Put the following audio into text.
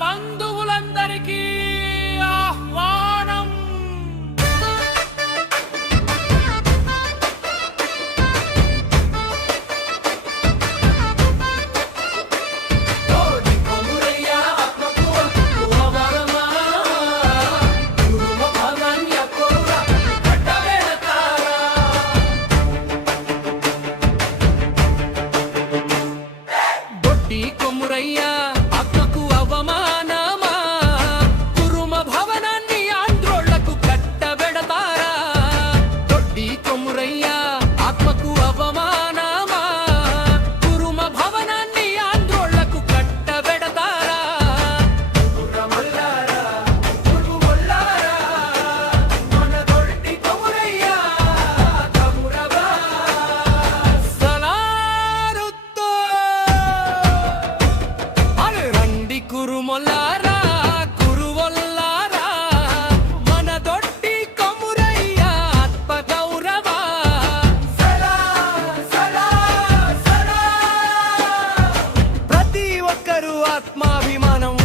బంధువులందరికీ ఆహ్వానం. దొడ్డి కొమురయ్య ఆత్మకు అవమానమా, కురుమ భవనాన్ని ఆంధ్రోళ్లకు కట్టబెడతారా? దొడ్డి కొమురయ్య ఆత్మకు అవమానమా, కురుమ భవనాన్ని ఆంధ్రోళ్లకు కట్టబెడతారా? కుర్రమల్లారా, కురుమల్లారా, మన దొడ్డి కొమురయ్య కమురవా సలారుతో రండి కురుమొల్లారా, కురువొల్లారా, మన దొడ్డి కొమురయ్య ఆత్మ గౌరవ సలా సలా సలా. ప్రతి ఒక్కరూ ఆత్మాభిమానం